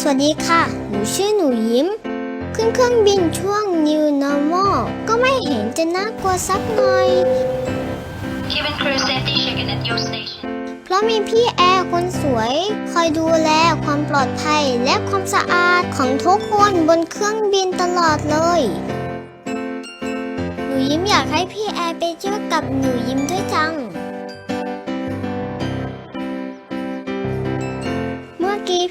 สวัสดีค่ะ หนูชื่อหนูยิ้ม ขึ้นเครื่องบินช่วง New Normal ก็ไม่เห็นจะน่ากลัวสักหน่อย Cabin crew safety chicken at your station. เพราะมีพี่แอร์คนสวย คอยดูแลความปลอดภัยและความสะอาดของทุกคนบนเครื่องบินตลอดเลย หนูยิ้มอยากให้พี่แอร์ไปเที่ยวกับหนูยิ้มด้วยจัง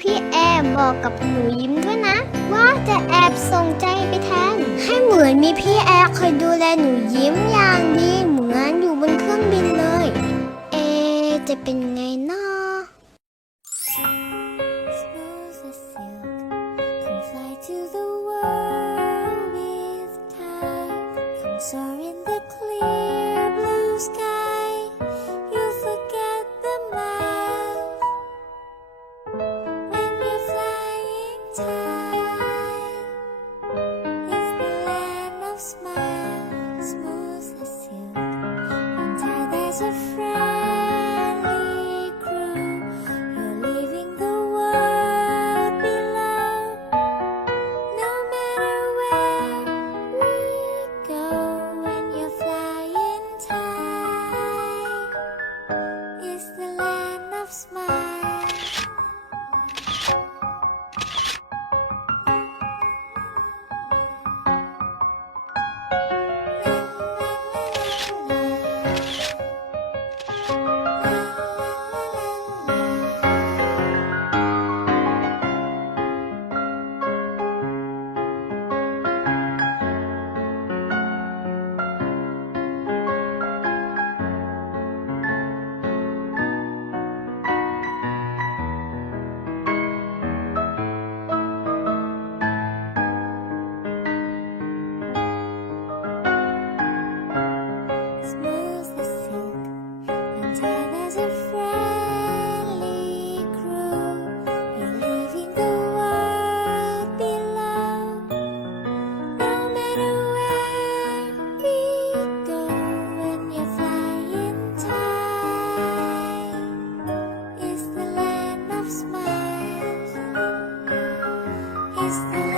พี่แอร์บอกกับหนูยิ้มด้วยนะ ว่าจะแอบส่งใจไปแทน ให้เหมือนมีพี่แอร์คอยดูแลหนูยิ้มอย่างดีเหมือนอยู่บนเครื่องบินเลย เอ จะเป็นไงเนาะ time is the land of smiles. is the